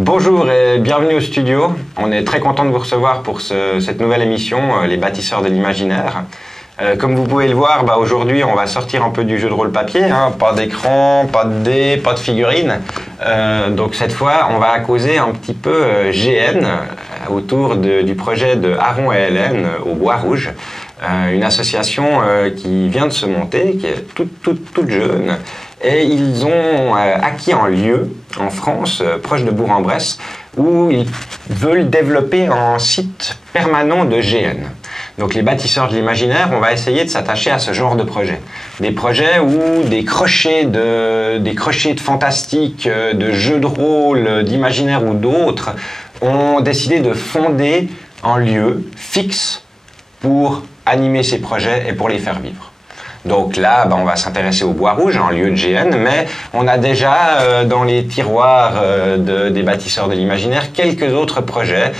Bonjour et bienvenue au studio. On est très content de vous recevoir pour cette nouvelle émission, Les bâtisseurs de l'imaginaire. Comme vous pouvez le voir, aujourd'hui on va sortir un peu du jeu de rôle papier, pas d'écran, pas de dés, pas de figurines. Donc cette fois on va causer un petit peu GN autour du projet de Aaron et Hélène au Bois Rouge. Une association qui vient de se monter, qui est toute jeune. Et ils ont acquis un lieu en France, proche de Bourg-en-Bresse, où ils veulent développer un site permanent de GN. Donc les bâtisseurs de l'imaginaire, on va essayer de s'attacher à ce genre de projet. Des projets où des crochets de fantastique, de jeux de rôle, d'imaginaire ou d'autres, ont décidé de fonder un lieu fixe pour animer ces projets et pour les faire vivre. Donc là, on va s'intéresser au Bois Rouge, un lieu de GN, mais on a déjà dans les tiroirs des bâtisseurs de l'imaginaire quelques autres projets,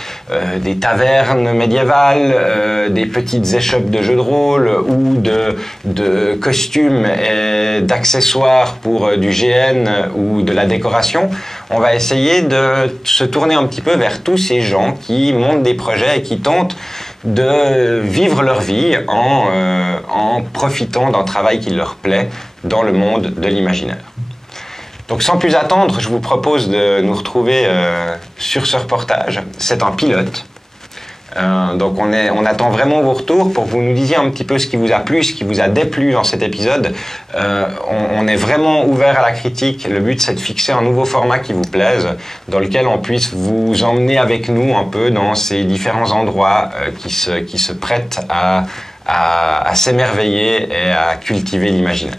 des tavernes médiévales, des petites échoppes de jeux de rôle ou de costumes et d'accessoires pour du GN ou de la décoration. On va essayer de se tourner un petit peu vers tous ces gens qui montent des projets et qui tentent de vivre leur vie en profitant d'un travail qui leur plaît dans le monde de l'imaginaire. Donc sans plus attendre, je vous propose de nous retrouver sur ce reportage. C'est un pilote. Donc on attend vraiment vos retours pour que vous nous disiez un petit peu ce qui vous a plu, ce qui vous a déplu dans cet épisode. On est vraiment ouvert à la critique. Le but, c'est de fixer un nouveau format qui vous plaise, dans lequel on puisse vous emmener avec nous un peu dans ces différents endroits qui se prêtent à s'émerveiller et à cultiver l'imaginaire.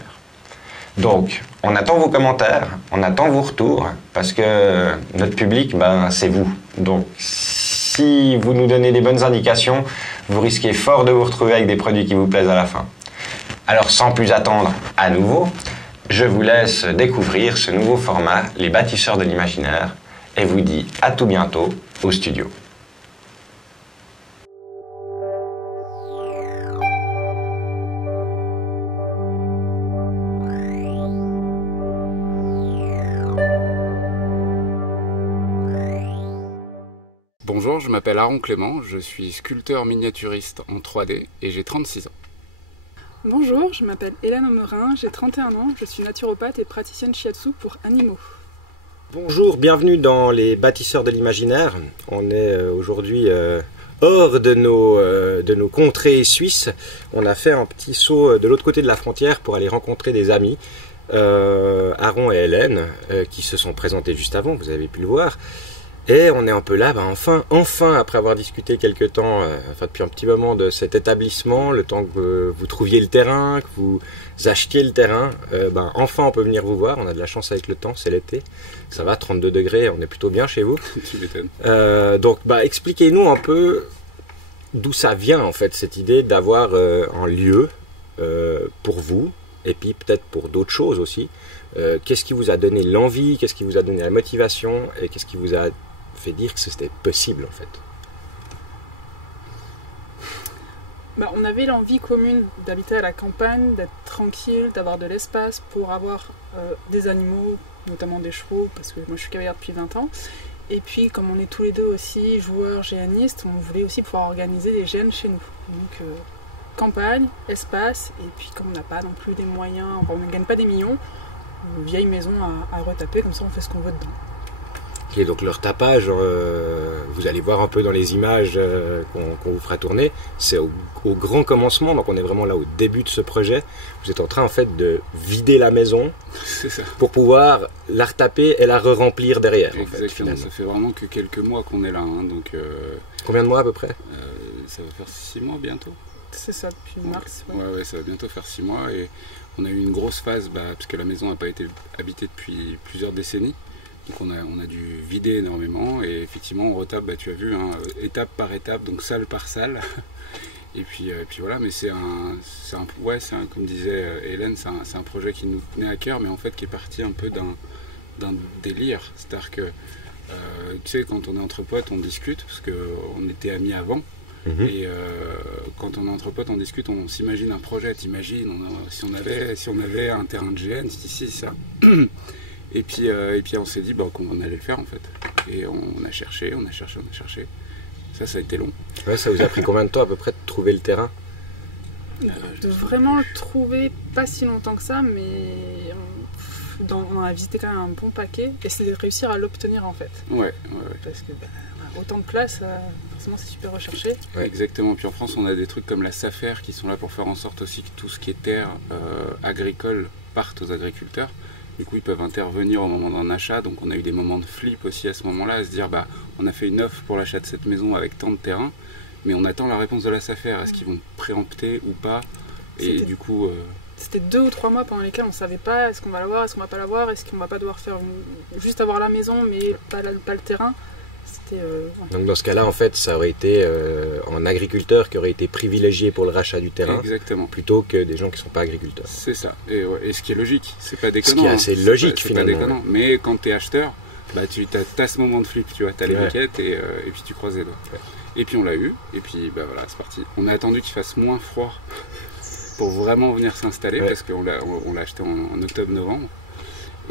Donc, on attend vos commentaires, on attend vos retours, parce que notre public, c'est vous. Donc, si vous nous donnez des bonnes indications, vous risquez fort de vous retrouver avec des produits qui vous plaisent à la fin. Alors sans plus attendre, à nouveau, je vous laisse découvrir ce nouveau format, les bâtisseurs de l'imaginaire, et vous dis à tout bientôt au studio. Bonjour, je m'appelle Aaron Clément, je suis sculpteur miniaturiste en 3D et j'ai 36 ans. Bonjour, je m'appelle Hélène Omerin, j'ai 31 ans, je suis naturopathe et praticienne shiatsu pour animaux. Bonjour, bienvenue dans les bâtisseurs de l'imaginaire. On est aujourd'hui hors de nos contrées suisses. On a fait un petit saut de l'autre côté de la frontière pour aller rencontrer des amis, Aaron et Hélène, qui se sont présentés juste avant, vous avez pu le voir. Et on est un peu là, enfin, après avoir discuté quelques temps, depuis un petit moment de cet établissement, le temps que vous trouviez le terrain, que vous achetiez le terrain, enfin on peut venir vous voir. On a de la chance avec le temps, c'est l'été, ça va, 32 degrés, on est plutôt bien chez vous. Tu m'étonnes. Donc expliquez-nous un peu d'où ça vient en fait, cette idée d'avoir un lieu pour vous, et puis peut-être pour d'autres choses aussi. Qu'est-ce qui vous a donné l'envie, qu'est-ce qui vous a donné la motivation, et qu'est-ce qui vous a fait dire que c'était possible en fait? On avait l'envie commune d'habiter à la campagne, d'être tranquille, d'avoir de l'espace pour avoir des animaux, notamment des chevaux, parce que moi je suis cavalière depuis 20 ans. Et puis comme on est tous les deux aussi joueurs géanistes, on voulait aussi pouvoir organiser des gènes chez nous. Donc campagne, espace, et puis comme on n'a pas non plus des moyens, on ne gagne pas des millions, une vieille maison à retaper, comme ça on fait ce qu'on veut dedans. Et donc le retapage, vous allez voir un peu dans les images qu'on vous fera tourner, c'est au grand commencement, donc on est vraiment là au début de ce projet. Vous êtes en train en fait de vider la maison pour pouvoir la retaper et la re-remplir derrière. Exactement, en fait, ça fait vraiment que quelques mois qu'on est là. Donc, combien de mois à peu près? Ça va faire 6 mois bientôt. C'est ça, depuis mars. Ouais, ça va bientôt faire 6 mois et on a eu une grosse phase parce que la maison n'a pas été habitée depuis plusieurs décennies. Donc on a dû vider énormément et effectivement on retape, tu as vu, étape par étape, donc salle par salle. Et puis voilà, mais comme disait Hélène, c'est un projet qui nous tenait à cœur, mais en fait qui est parti un peu d'un délire. C'est-à-dire que, tu sais, quand on est entre potes, on discute, parce qu'on était amis avant. Et quand on est entre potes, on discute, on s'imagine un projet. T'imagines, si on avait un terrain de GN, si ça. Et puis on s'est dit qu'on allait le faire en fait. Et on a cherché. Ça a été long. Ouais, ça vous a pris combien de temps à peu près de trouver le terrain? De vraiment le trouver, pas si longtemps que ça, mais on a visité quand même un bon paquet, et c'est de réussir à l'obtenir en fait. Ouais. Parce que autant de place, forcément c'est super recherché. Ouais, exactement. Puis en France, on a des trucs comme la SAFER qui sont là pour faire en sorte aussi que tout ce qui est terre agricole parte aux agriculteurs. Du coup, ils peuvent intervenir au moment d'un achat. Donc, on a eu des moments de flip aussi à ce moment-là, à se dire, on a fait une offre pour l'achat de cette maison avec tant de terrain, mais on attend la réponse de la SAFER. Est-ce qu'ils vont préempter ou pas? Et du coup... C'était 2 ou 3 mois pendant lesquels on ne savait pas est-ce qu'on va l'avoir, est-ce qu'on va pas l'avoir, est-ce qu'on va pas devoir faire juste avoir la maison, mais pas le terrain. Donc dans ce cas-là, en fait, ça aurait été un agriculteur qui aurait été privilégié pour le rachat du terrain. Exactement. Plutôt que des gens qui ne sont pas agriculteurs. C'est ça. Et ce qui est logique, c'est pas déconnant. Ce qui est assez logique finalement. Pas déconnant. Mais quand tu es acheteur, tu as ce moment de flip, tu vois, tu as les maquettes et puis tu croises les doigts. Ouais. Et puis on l'a eu, et puis voilà, c'est parti. On a attendu qu'il fasse moins froid pour vraiment venir s'installer, parce qu'on l'a acheté en octobre-novembre.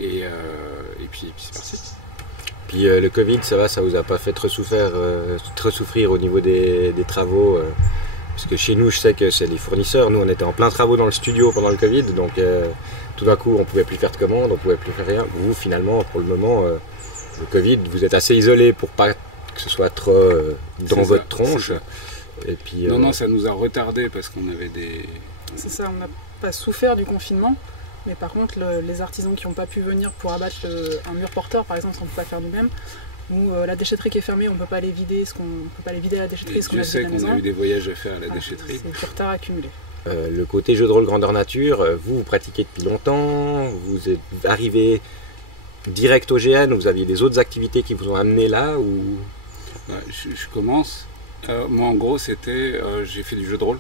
Et puis c'est parti. Puis le Covid, ça va, ça vous a pas fait trop souffrir au niveau des travaux parce que chez nous, je sais que c'est les fournisseurs. Nous, on était en plein travaux dans le studio pendant le Covid, donc tout d'un coup, on pouvait plus faire de commandes, on pouvait plus faire rien. Vous, finalement, pour le moment, le Covid, vous êtes assez isolé pour pas que ce soit trop dans votre tronche. Et puis, non, ça nous a retardé parce qu'on avait des... C'est ça, on n'a pas souffert du confinement. Mais par contre, les artisans qui n'ont pas pu venir pour abattre un mur porteur, par exemple, on ne peut pas faire nous-mêmes. Ou la déchetterie qui est fermée, on ne peut pas les vider, à la déchetterie. Je sais qu'on a eu des voyages à faire à la déchetterie. C'est du retard accumulé. Le côté jeu de rôle grandeur nature, vous pratiquez depuis longtemps, vous êtes arrivé direct au GN, vous aviez des autres activités qui vous ont amené là ou... Je commence. Moi, en gros, j'ai fait du jeu de rôle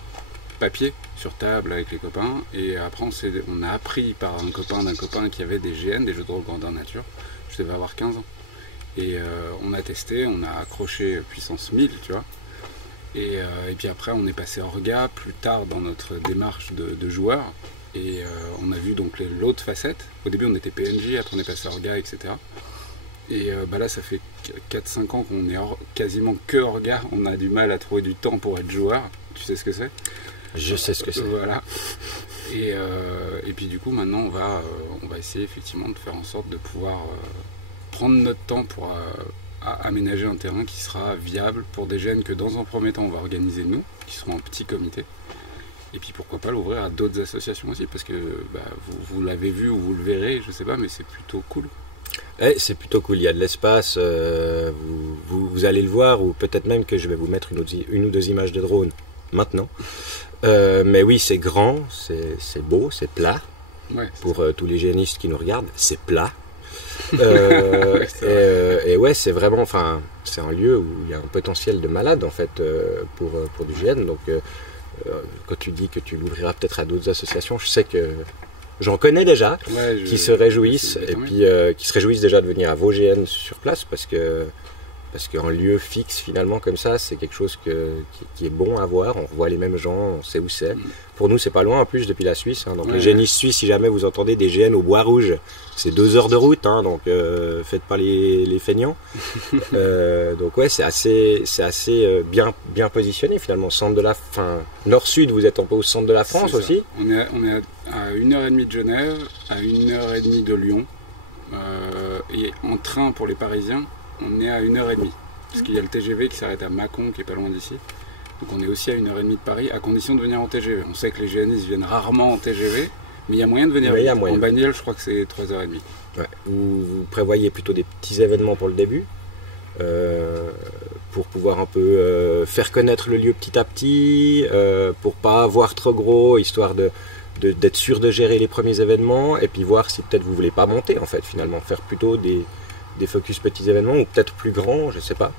papier sur table avec les copains, et après on a appris par un copain d'un copain qui avait des GN, des jeux de rôle grandeur nature. Je devais avoir 15 ans, et on a testé, on a accroché puissance 1000, tu vois, et puis après on est passé orga plus tard dans notre démarche de joueur, et on a vu donc l'autre facette. Au début on était PNJ, après on est passé orga, etc. Et là ça fait 4-5 ans qu'on est quasiment que orga, on a du mal à trouver du temps pour être joueur. Tu sais ce que c'est? Je sais ce que c'est. Voilà. Et puis du coup maintenant on va essayer effectivement de faire en sorte de pouvoir prendre notre temps pour aménager un terrain qui sera viable pour des jeunes que dans un premier temps on va organiser nous, qui seront en petit comité. Et puis pourquoi pas l'ouvrir à d'autres associations aussi, parce que vous l'avez vu ou vous le verrez, je sais pas, mais c'est plutôt cool. C'est plutôt cool, il y a de l'espace, vous allez le voir, ou peut-être même que je vais vous mettre une ou deux images de drone maintenant. Mais oui, c'est grand, c'est beau, c'est plat. Ouais, pour tous les génistes qui nous regardent, c'est plat. Et ouais, c'est vraiment, c'est un lieu où il y a un potentiel de malade en fait pour du GN. Donc quand tu dis que tu l'ouvriras peut-être à d'autres associations, je sais que j'en connais déjà qui se réjouissent, et puis qui se réjouissent déjà de venir à vos GN sur place, parce qu'un lieu fixe finalement comme ça, c'est quelque chose qui est bon à voir. On voit les mêmes gens, on sait où c'est. Pour nous, c'est pas loin en plus depuis la Suisse. Donc les génistes suisses, si jamais vous entendez des GN au Bois Rouge, c'est 2 heures de route. Donc faites pas les feignants. Donc ouais, c'est assez bien positionné finalement. Nord-Sud, vous êtes un peu au centre de la France aussi. On est à 1h30 de Genève, à 1h30 de Lyon, et en train pour les Parisiens. On est à 1h30, parce qu'il y a le TGV qui s'arrête à Mâcon, qui est pas loin d'ici. Donc on est aussi à 1h30 de Paris, à condition de venir en TGV. On sait que les GNistes viennent rarement en TGV, mais il y a moyen de venir en bagnole, je crois que c'est 3h30. Ouais. Vous prévoyez plutôt des petits événements pour le début, pour pouvoir un peu faire connaître le lieu petit à petit, pour pas avoir trop gros, histoire d'être sûr de gérer les premiers événements, et puis voir si peut-être vous voulez pas monter en fait, finalement, faire plutôt des focus petits événements, ou peut-être plus grands, je sais pas.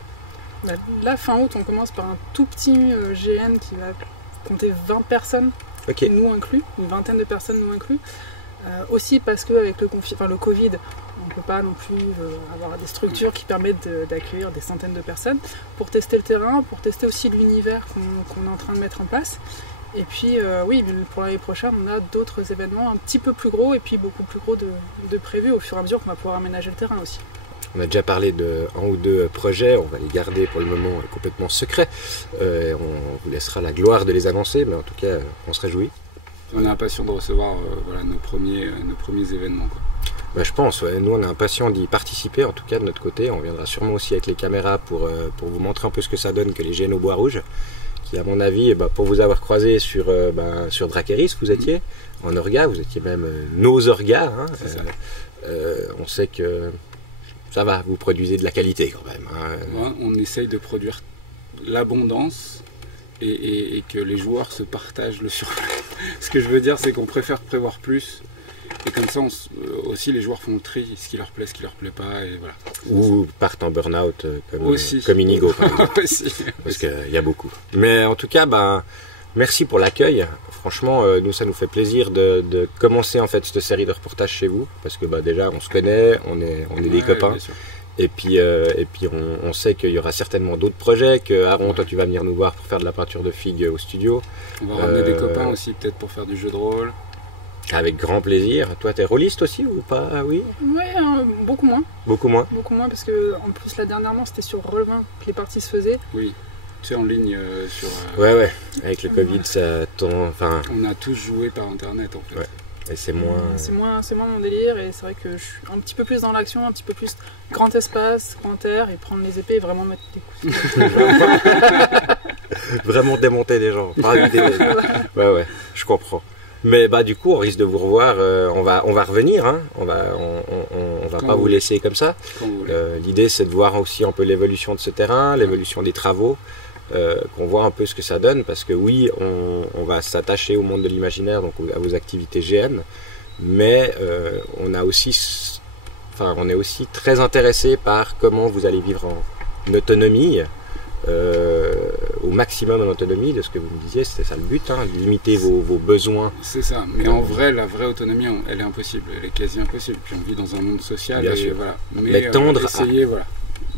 Là, fin août, on commence par un tout petit GN qui va compter 20 personnes, nous inclus, une vingtaine de personnes nous inclus. Aussi parce qu'avec le Covid, on ne peut pas non plus avoir des structures qui permettent d'accueillir des centaines de personnes, pour tester le terrain, pour tester aussi l'univers qu'on est en train de mettre en place. Et puis pour l'année prochaine, on a d'autres événements un petit peu plus gros, et puis beaucoup plus gros de prévus au fur et à mesure qu'on va pouvoir aménager le terrain aussi. On a déjà parlé de un ou deux projets, on va les garder pour le moment complètement secrets. On vous laissera la gloire de les annoncer, mais en tout cas, on se réjouit. On est impatient de recevoir voilà, nos premiers événements, quoi. Bah, je pense, ouais. Nous on est impatients d'y participer, en tout cas de notre côté. On viendra sûrement aussi avec les caméras pour vous montrer un peu ce que ça donne que les GN au Bois Rouge, qui à mon avis, pour vous avoir croisé sur Drakeris, vous étiez, en Orga, vous étiez même nos Orga. Hein, on sait que ça va, vous produisez de la qualité quand même. Hein. Ouais, on essaye de produire l'abondance et que les joueurs se partagent le surplus. Ce que je veux dire, c'est qu'on préfère prévoir plus. Et comme ça, aussi, les joueurs font le tri, ce qui leur plaît, ce qui leur plaît pas. Et voilà. Ou partent en burn-out comme Inigo, par exemple. Aussi. Parce qu'il y a beaucoup. Mais en tout cas, merci pour l'accueil. Franchement, nous, ça nous fait plaisir de commencer en fait cette série de reportages chez vous, parce que déjà, on se connaît, on est des copains. Et puis on sait qu'il y aura certainement d'autres projets, que Aaron, toi, tu vas venir nous voir pour faire de la peinture de figues au studio. On va ramener des copains aussi, peut-être pour faire du jeu de rôle. Avec grand plaisir. Toi, t'es rôliste aussi ou pas? Ah, oui. Ouais, beaucoup moins. Beaucoup moins. Beaucoup moins, parce que en plus, là, dernièrement, c'était sur Roll20 que les parties se faisaient. Oui. Tu sais, en ligne sur... Ouais. Avec le Covid, ça tombe... On a tous joué par Internet, en fait. Ouais. Et c'est moins... C'est moins mon délire, et c'est vrai que je suis un petit peu plus dans l'action, un petit peu plus grand espace, grand air, et prendre les épées et vraiment mettre des coups. Vraiment démonter des gens. Ouais, je comprends. Mais du coup, on risque de vous revoir. On va revenir. Hein. On va pas vous laisser comme ça. L'idée, c'est de voir aussi un peu l'évolution de ce terrain, l'évolution des travaux, qu'on voit un peu ce que ça donne. Parce que oui, on va s'attacher au monde de l'imaginaire, donc à vos activités GN. Mais on est aussi très intéressé par comment vous allez vivre en autonomie. Au maximum en autonomie, de ce que vous me disiez, c'était ça le but, hein, de limiter vos besoins. C'est ça, mais en vrai, la vraie autonomie, elle est impossible, elle est quasi impossible. Puis on vit dans un monde social, bien sûr. Voilà. Mais tendre essayer, voilà,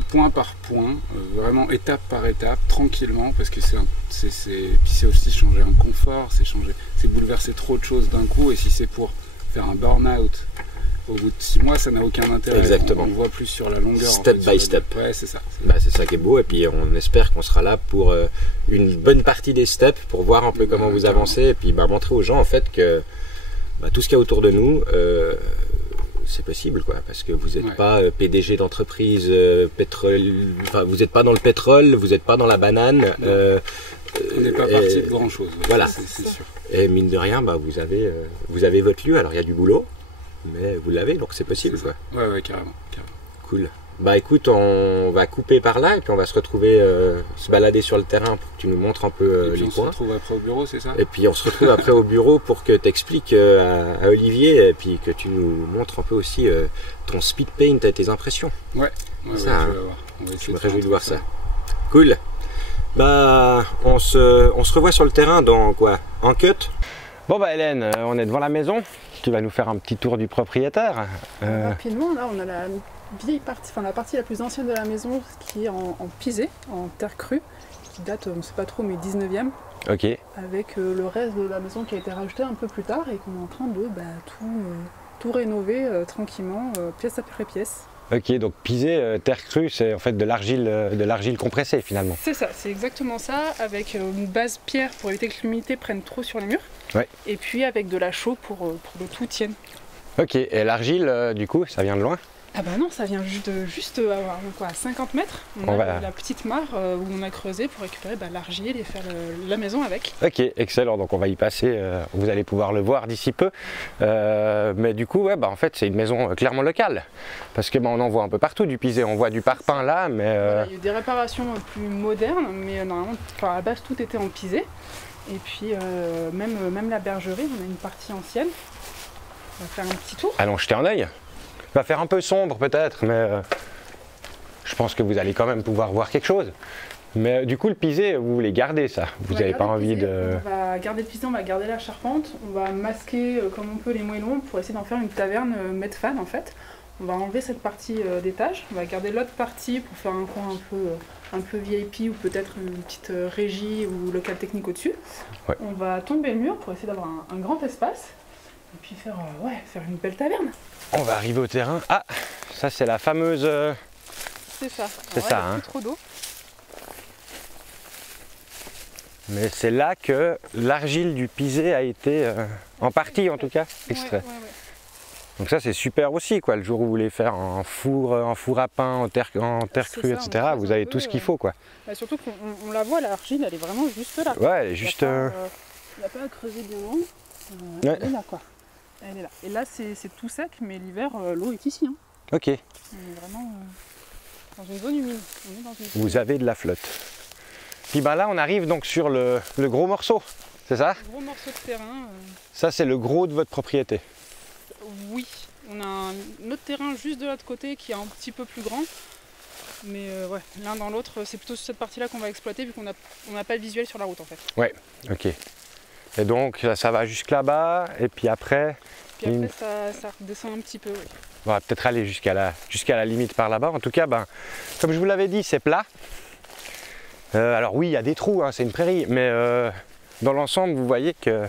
point par point, vraiment étape par étape, tranquillement, parce que puis c'est aussi changer un confort, c'est bouleverser trop de choses d'un coup, et si c'est pour faire un burn-out au bout de 6 mois, ça n'a aucun intérêt. Exactement. On voit plus sur la longueur. Step by step. Ouais, c'est ça. C'est ça qui est beau. Et puis on espère qu'on sera là pour une bonne partie des steps, pour voir un peu comment vous avancez, et puis montrer aux gens en fait que tout ce qu'il y a autour de nous, c'est possible, quoi. Parce que vous n'êtes pas PDG d'entreprise pétrole. Enfin, vous n'êtes pas dans le pétrole, vous n'êtes pas dans la banane. On n'est pas parti de grand chose. Voilà. C'est sûr. Et mine de rien, vous avez votre lieu. Alors il y a du boulot, mais vous l'avez, donc c'est possible, quoi. Ouais, carrément. Cool. Écoute, on va couper par là et puis on va se retrouver, se balader sur le terrain pour que tu nous montres un peu les points. On se retrouve après au bureau, c'est ça? Et puis on se retrouve après au bureau pour que tu expliques à Olivier et puis que tu nous montres un peu aussi ton speed paint et tes impressions. Ouais, ça, je vais voir. Je me réjouis de voir ça. Cool. On se revoit sur le terrain dans quoi? En cut? Bon Hélène, on est devant la maison. Tu vas nous faire un petit tour du propriétaire. Rapidement, là on a la vieille partie, la partie la plus ancienne de la maison qui est en pisé, en terre crue, qui date, on ne sait pas trop, mais 19e. Ok. Avec le reste de la maison qui a été rajouté un peu plus tard et qu'on est en train de tout rénover tranquillement, pièce après pièce. Ok, donc pisé, terre crue, c'est en fait de l'argile compressée finalement. C'est ça, c'est exactement ça, avec une base pierre pour éviter que l'humidité prenne trop sur les murs. Ouais. Et puis avec de la chaux pour que le tout tienne. Ok, et l'argile, du coup, ça vient de loin? Ah bah non, ça vient juste à 50 mètres. On a la petite mare où on a creusé pour récupérer l'argile et faire la maison avec. Ok, excellent, donc on va y passer, vous allez pouvoir le voir d'ici peu. Mais du coup, en fait, c'est une maison clairement locale. Parce que on en voit un peu partout du pisé, on voit du parpaing là, mais... Voilà, il y a eu des réparations plus modernes, mais normalement, à la base, tout était en pisé. Et puis, même la bergerie, on a une partie ancienne. On va faire un petit tour. Allons jeter un œil. Va faire un peu sombre peut-être, mais je pense que vous allez quand même pouvoir voir quelque chose. Mais du coup, le pisé, vous voulez garder ça? Vous n'avez pas envie de... On va garder le pisé, on va garder la charpente, on va masquer comme on peut les moellons pour essayer d'en faire une taverne Medfan en fait. On va enlever cette partie d'étage, on va garder l'autre partie pour faire un coin un peu VIP ou peut-être une petite régie ou local technique au-dessus. Ouais. On va tomber le mur pour essayer d'avoir un grand espace et puis faire une belle taverne. On va arriver au terrain. Ah, ça c'est la fameuse... C'est ça. C'est ça, il y a hein. plus trop d'eau. Mais c'est là que l'argile du pisé a été, en partie en tout cas, extrait. Ouais. Donc ça c'est super aussi, quoi. Le jour où vous voulez faire un four à pain en terre C'est crue, ça, on etc., creuse vous un avez peu, tout ce qu'il faut, quoi. Bah, surtout qu'on la voit, l'argile, elle est vraiment juste là. Ouais, elle est juste... Il n'y a pas à creuser bien loin. Ouais. Elle est là, quoi. Elle est là. Et là, c'est tout sec, mais l'hiver, l'eau est ici. Hein. Ok, On est vraiment dans une zone humide. On est dans une zone vous avez de la flotte. Puis ben là, on arrive donc sur le gros morceau, c'est ça? Un gros morceau de terrain. Ça, c'est le gros de votre propriété. Oui, on a un autre terrain juste de l'autre côté qui est un petit peu plus grand. Mais ouais, l'un dans l'autre, c'est plutôt cette partie-là qu'on va exploiter vu qu'on n'a pas de visuel sur la route en fait. Ouais, ok. Et donc, ça va jusque là-bas, et puis après... Puis après, ça redescend un petit peu. Oui. On va peut-être aller jusqu'à la limite par là-bas. En tout cas, ben, comme je vous l'avais dit, c'est plat. Alors oui, il y a des trous, hein, c'est une prairie, mais dans l'ensemble, vous voyez que...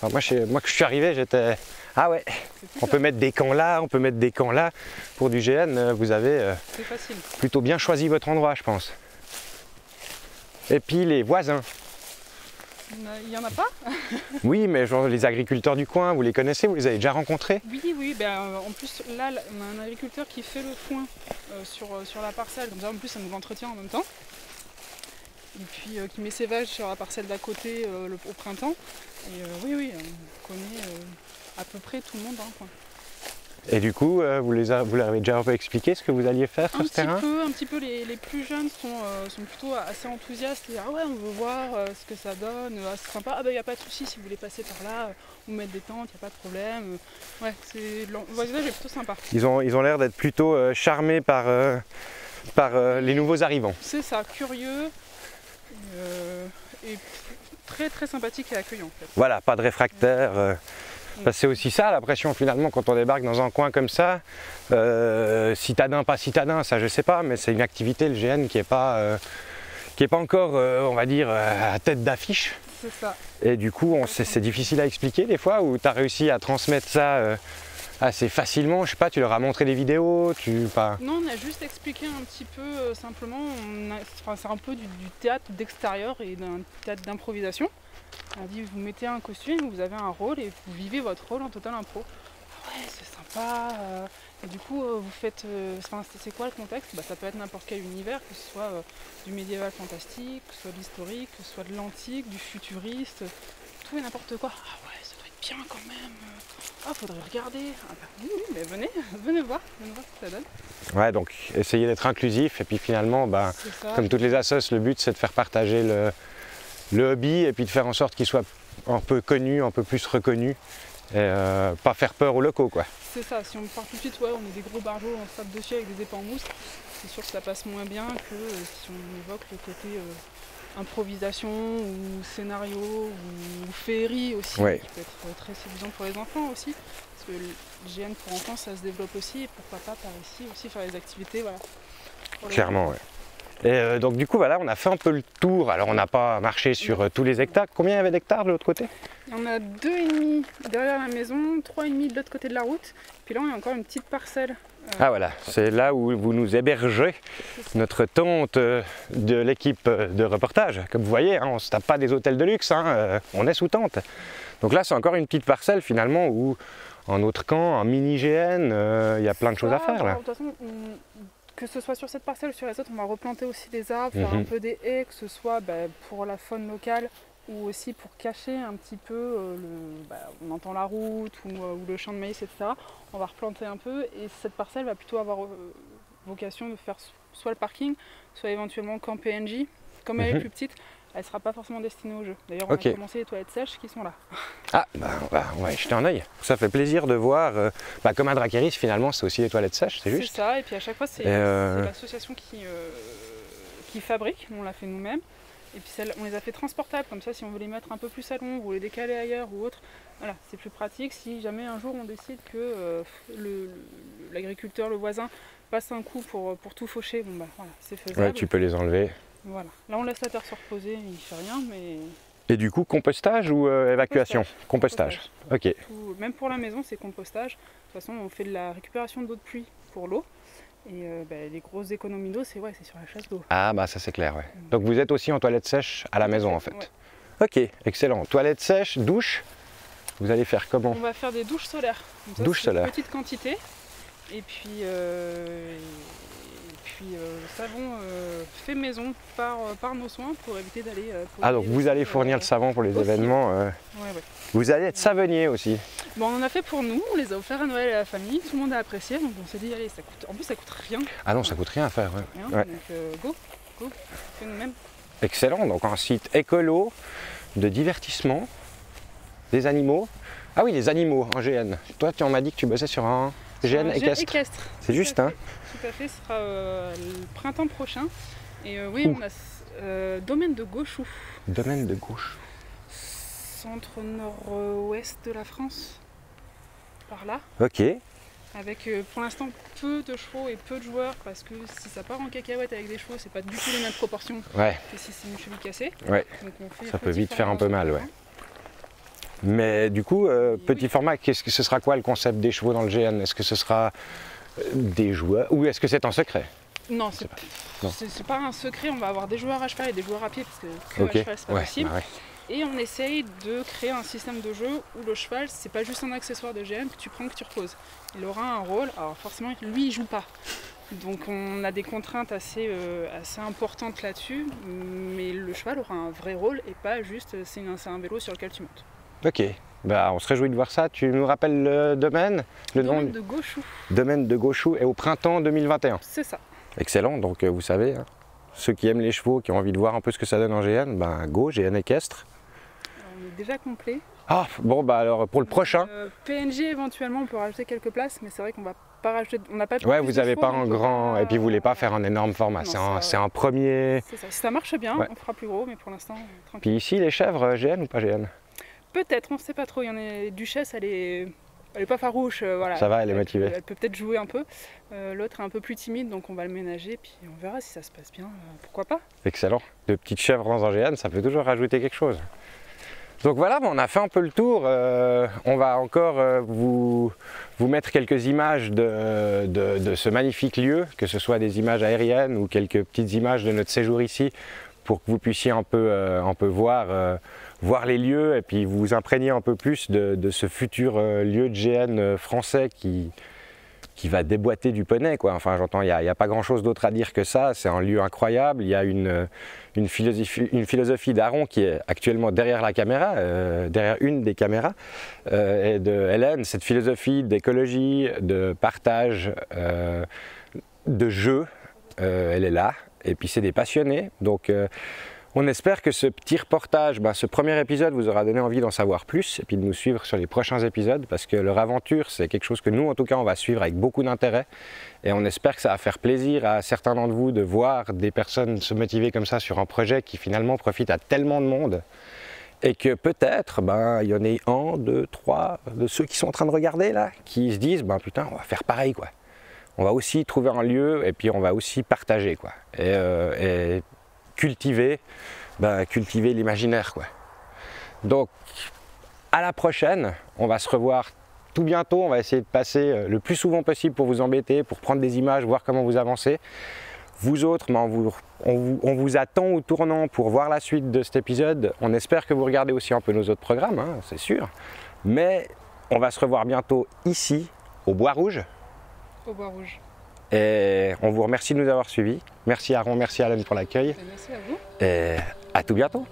Enfin, moi, que je suis arrivé, j'étais... Ah ouais, on peut mettre des camps là, on peut mettre des camps là. Pour du GN, vous avez C'est facile. plutôt bien choisi votre endroit, je pense. Et puis les voisins. Il n'y en a pas? Oui, mais genre les agriculteurs du coin, vous les connaissez, vous les avez déjà rencontrés? Oui, ben, en plus là on a un agriculteur qui fait le foin sur la parcelle, comme ça en plus ça nous l'entretient en même temps. Et puis qui met ses vaches sur la parcelle d'à côté au printemps. Et oui, on connaît à peu près tout le monde dans le coin. Et du coup, vous leur avez déjà un peu expliqué ce que vous alliez faire sur ce terrain? Un petit peu, les plus jeunes sont plutôt assez enthousiastes. Ah ouais, on veut voir ce que ça donne, c'est sympa. Ah bah il n'y a pas de souci si vous voulez passer par là, ou mettre des tentes, il n'y a pas de problème. Ouais, le voisinage est plutôt sympa. Ils ont l'air d'être plutôt charmés par les nouveaux arrivants. C'est ça, curieux et très très sympathique et accueillant en fait. Voilà, pas de réfractaires. Parce que c'est aussi ça la pression finalement quand on débarque dans un coin comme ça. Citadin, pas citadin, ça je sais pas, mais c'est une activité le GN qui est pas encore, on va dire, à tête d'affiche. C'est ça. Et du coup, c'est difficile à expliquer des fois, ou tu as réussi à transmettre ça assez facilement. Je sais pas, tu leur as montré des vidéos, Non, on a juste expliqué un petit peu simplement. C'est un peu du théâtre d'extérieur et d'un théâtre d'improvisation. On a dit vous mettez un costume, vous avez un rôle et vous vivez votre rôle en total impro. Ah ouais, c'est sympa. Et du coup, vous faites. C'est quoi le contexte? Ça peut être n'importe quel univers, que ce soit du médiéval fantastique, que ce soit de l'historique, que ce soit de l'antique, du futuriste, tout et n'importe quoi. Ah ouais, ça doit être bien quand même. Ah, faudrait regarder. Ah bah oui, mais venez voir ce que ça donne. Ouais, donc essayer d'être inclusif et puis finalement, comme toutes les assos, le but c'est de faire partager le hobby et puis de faire en sorte qu'il soit un peu connu, un peu plus reconnu et pas faire peur aux locaux, quoi. C'est ça, si on part tout de suite, ouais, on est des gros barjots, on se tape dessus avec des épées en mousse, c'est sûr que ça passe moins bien que si on évoque le côté improvisation ou scénario ou féerie aussi, Ouais. qui peut être très séduisant pour les enfants aussi, parce que le GN pour enfants ça se développe aussi, et pourquoi pas par ici aussi faire des activités, voilà. Clairement, ouais. Et donc du coup voilà, on a fait un peu le tour. Alors on n'a pas marché sur tous les hectares. Combien il y avait d'hectares de l'autre côté? On a 2,5 derrière la maison, 3,5 de l'autre côté de la route. Puis là on a encore une petite parcelle. Ah voilà, c'est là où vous nous hébergez, notre tente de l'équipe de reportage. Comme vous voyez, hein, on ne se tape pas des hôtels de luxe, hein, on est sous tente. Donc là c'est encore une petite parcelle finalement où un autre camp, un mini GN, il y a plein de choses à faire là. De toute façon, que ce soit sur cette parcelle ou sur les autres, on va replanter aussi des arbres, faire un peu des haies, que ce soit pour la faune locale ou aussi pour cacher un petit peu, on entend la route ou le champ de maïs, etc. On va replanter un peu et cette parcelle va plutôt avoir vocation de faire soit le parking, soit éventuellement le camp PNJ. Comme elle est plus petite, elle ne sera pas forcément destinée au jeu. D'ailleurs, on va commencer les toilettes sèches qui sont là. Ah, on va y jeter un œil. Ça fait plaisir de voir, comme à Drakeris, finalement, c'est aussi les toilettes sèches, c'est juste. C'est ça, et puis à chaque fois, c'est l'association qui fabrique, on l'a fait nous-mêmes. Et puis on les a fait transportables, comme ça, si on veut les mettre un peu plus à l'ombre ou les décaler ailleurs ou autre, voilà, c'est plus pratique. Si jamais un jour on décide que l'agriculteur, le voisin, passe un coup pour tout faucher, voilà, c'est faisable. Ouais, tu peux les enlever. Voilà. Là, on laisse la terre se reposer, il ne fait rien, mais... Et du coup, compostage ou évacuation? Compostage. Ok. Même pour la maison, c'est compostage. De toute façon, on fait de la récupération d'eau de pluie pour l'eau. Et les grosses économies d'eau, c'est sur la chasse d'eau. Ah bah ça c'est clair, ouais. Donc vous êtes aussi en toilette sèche à la maison en fait. Ouais. Ok, excellent. Toilette sèche, douche, vous allez faire comment? On va faire des douches solaires. Donc ça, Douche c'est une solaire. petite quantité. Et puis, savon fait maison par nos soins pour éviter d'aller... Ah donc vous allez fournir le savon pour les aussi. événements. Ouais. Vous allez être savonnier aussi. Bon, on en a fait pour nous, on les a offerts à Noël à la famille, tout le monde a apprécié, donc on s'est dit, allez, en plus ça coûte rien. Ah non, ça coûte rien à faire. Ouais. Rien, Ouais. Donc go, fais nous-mêmes. Excellent, donc un site écolo, de divertissement, des animaux. Ah oui, les animaux en GN. Toi, tu m'as dit que tu bossais sur un GN équestre. C'est juste, hein? Tout à fait, ce sera le printemps prochain. Et oui, on a domaine de Gauchoux. Domaine de gauche. Centre nord-ouest de la France, par là. Ok, Avec pour l'instant peu de chevaux et peu de joueurs, parce que si ça part en cacahuète avec des chevaux, c'est pas du tout les mêmes proportions ouais, que si c'est une cheville cassée. ouais. Donc on fait Ça peut petit vite faire un peu format, mal, ouais. Mais du coup, petit format, qu'est-ce que ce sera quoi le concept des chevaux dans le GN? Est-ce que ce sera des joueurs ou est-ce que c'est en secret? Non, Non. c'est pas un secret, on va avoir des joueurs à cheval et des joueurs à pied, parce que Ok, à cheval c'est pas ouais, possible. bah ouais. Et on essaye de créer un système de jeu où le cheval, c'est pas juste un accessoire de GN que tu prends, que tu reposes. Il aura un rôle, alors forcément lui il joue pas. Donc on a des contraintes assez importantes là-dessus, mais le cheval aura un vrai rôle et pas juste c'est un vélo sur lequel tu montes. Ok, bah, on se réjouit de voir ça. Tu nous rappelles le domaine? Le nom Domaine de Gauchoux, Domaine de Gauchoux est au printemps 2021. c'est ça. Excellent, donc vous savez, hein, ceux qui aiment les chevaux, qui ont envie de voir un peu ce que ça donne en GN, ben go, GN équestre. Alors, on est déjà complet. Ah bon bah alors pour le prochain. PNG éventuellement on peut rajouter quelques places, mais c'est vrai qu'on va pas rajouter, on n'a pas. Ouais, plus vous de n'avez chevaux, pas donc un on peut grand, pas- et puis vous voulez pas faire un énorme format, Non, c'est un premier. C'est ça. Si ça marche bien, Ouais. on fera plus gros, mais pour l'instant tranquille. Puis ici les chèvres, GN ou pas GN? Peut-être, on ne sait pas trop. Il y en a Duchesse, elle est pas farouche, voilà. Ça va, elle est motivée. Elle peut peut-être jouer un peu. L'autre est un peu plus timide, donc on va le ménager, puis on verra si ça se passe bien. Pourquoi pas? Excellent. De petites chèvres dans un GN, ça peut toujours rajouter quelque chose. Donc voilà, on a fait un peu le tour. On va encore vous mettre quelques images de ce magnifique lieu, que ce soit des images aériennes ou quelques petites images de notre séjour ici, pour que vous puissiez un peu voir les lieux et puis vous imprégner un peu plus de ce futur lieu de GN français qui va déboîter du poney, quoi. Enfin, j'entends, il n'y a pas grand-chose d'autre à dire que ça. C'est un lieu incroyable. Il y a une philosophie d'Aaron qui est actuellement derrière la caméra, derrière une des caméras, et de Hélène, cette philosophie d'écologie, de partage, de jeu, elle est là. Et puis c'est des passionnés. Donc on espère que ce petit reportage, ce premier épisode vous aura donné envie d'en savoir plus et puis de nous suivre sur les prochains épisodes parce que leur aventure, c'est quelque chose que nous, en tout cas, on va suivre avec beaucoup d'intérêt et on espère que ça va faire plaisir à certains d'entre vous de voir des personnes se motiver comme ça sur un projet qui finalement profite à tellement de monde et que peut-être, il y en ait 1, 2, 3 de ceux qui sont en train de regarder là, qui se disent, putain, on va faire pareil, quoi. On va aussi trouver un lieu et puis on va aussi partager, quoi. Et cultiver l'imaginaire, quoi. Donc à la prochaine, on va se revoir tout bientôt, on va essayer de passer le plus souvent possible pour vous embêter, pour prendre des images, voir comment vous avancez. Vous autres, on vous attend au tournant pour voir la suite de cet épisode. On espère que vous regardez aussi un peu nos autres programmes, hein, c'est sûr. Mais on va se revoir bientôt ici, au Bois Rouge. Au Bois Rouge. Et on vous remercie de nous avoir suivis. Merci Aaron, merci Alain pour l'accueil. Merci à vous. Et à tout bientôt.